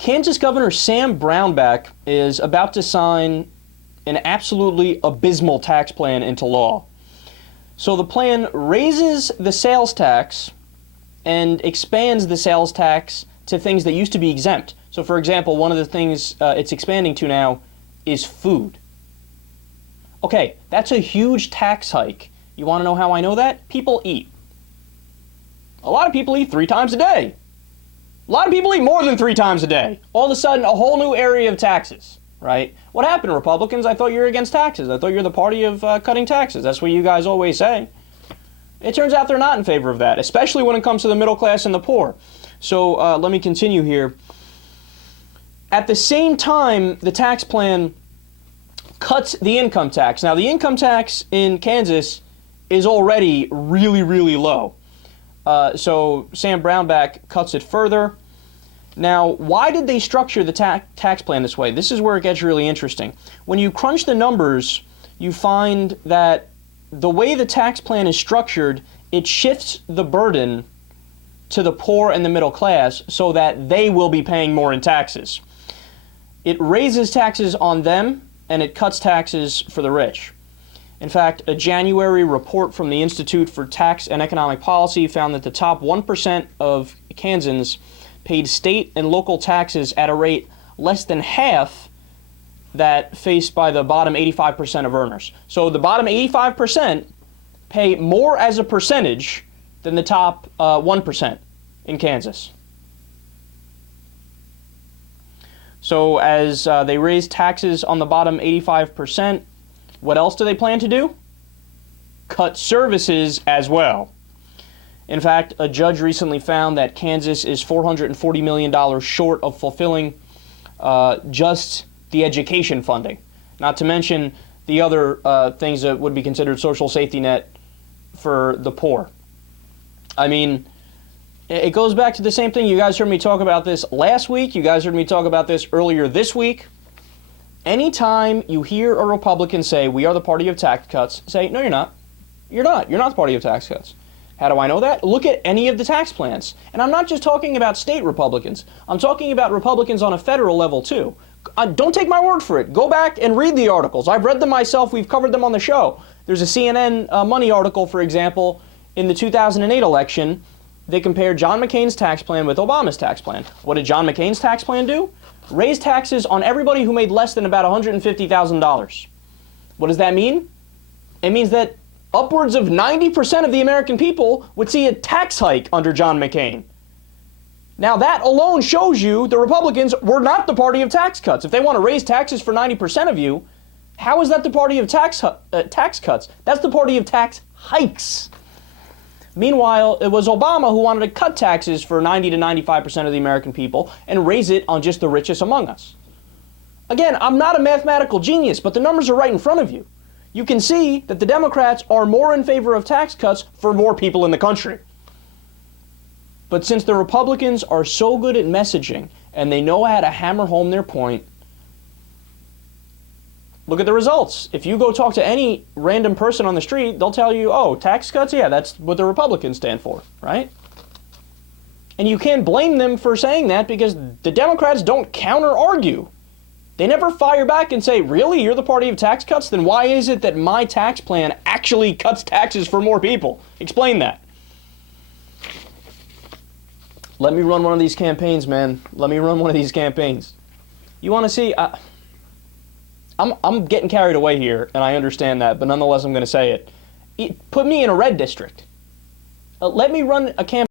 Kansas Governor Sam Brownback is about to sign an absolutely abysmal tax plan into law. So the plan raises the sales tax and expands the sales tax to things that used to be exempt. So for example, one of the things it's expanding to now is food. Okay, that's a huge tax hike. You want to know how I know that? People eat. A lot of people eat 3 times a day. A lot of people eat more than 3 times a day. All of a sudden, a whole new area of taxes, right? What happened, Republicans? I thought you were against taxes. I thought you're the party of cutting taxes. That's what you guys always say. It turns out they're not in favor of that, especially when it comes to the middle class and the poor. So let me continue here. At the same time, the tax plan cuts the income tax. Now, the income tax in Kansas is already really, really low. So Sam Brownback cuts it further. Now, why did they structure the tax plan this way? This is where it gets really interesting. When you crunch the numbers, you find that the way the tax plan is structured, it shifts the burden to the poor and the middle class so that they will be paying more in taxes. It raises taxes on them and it cuts taxes for the rich. In fact, a January report from the Institute for Tax and Economic Policy found that the top 1% of Kansans paid state and local taxes at a rate less than half that faced by the bottom 85% of earners. So the bottom 85% pay more as a percentage than the top 1% in Kansas. So as they raise taxes on the bottom 85%, what else do they plan to do? Cut services as well. In fact, a judge recently found that Kansas is $440 million short of fulfilling just the education funding, not to mention the other things that would be considered social safety net for the poor. I mean, it goes back to the same thing. You guys heard me talk about this last week. You guys heard me talk about this earlier this week. Anytime you hear a Republican say, we are the party of tax cuts, say, no, you're not. You're not. You're not the party of tax cuts. How do I know that? Look at any of the tax plans. And I'm not just talking about state Republicans. I'm talking about Republicans on a federal level, too. Don't take my word for it. Go back and read the articles. I've read them myself. We've covered them on the show. There's a CNN Money article, for example, in the 2008 election. They compared John McCain's tax plan with Obama's tax plan. What did John McCain's tax plan do? Raise taxes on everybody who made less than about $150,000. What does that mean? It means that upwards of 90% of the American people would see a tax hike under John McCain. Now that alone shows you the Republicans were not the party of tax cuts. If they want to raise taxes for 90% of you, how is that the party of tax cuts? That's the party of tax hikes. Meanwhile, it was Obama who wanted to cut taxes for 90 to 95% of the American people and raise it on just the richest among us. Again, I'm not a mathematical genius, but the numbers are right in front of you. You can see that the Democrats are more in favor of tax cuts for more people in the country. But since the Republicans are so good at messaging and they know how to hammer home their point, look at the results. If you go talk to any random person on the street, they'll tell you, oh, tax cuts? Yeah, that's what the Republicans stand for, right? And you can't blame them for saying that because the Democrats don't counter-argue. They never fire back and say, really, you're the party of tax cuts? Then why is it that my tax plan actually cuts taxes for more people? Explain that. Let me run one of these campaigns, man. Let me run one of these campaigns. You want to see... I'm getting carried away here, and I understand that, but nonetheless, I'm going to say it. Put me in a red district. Let me run a campaign.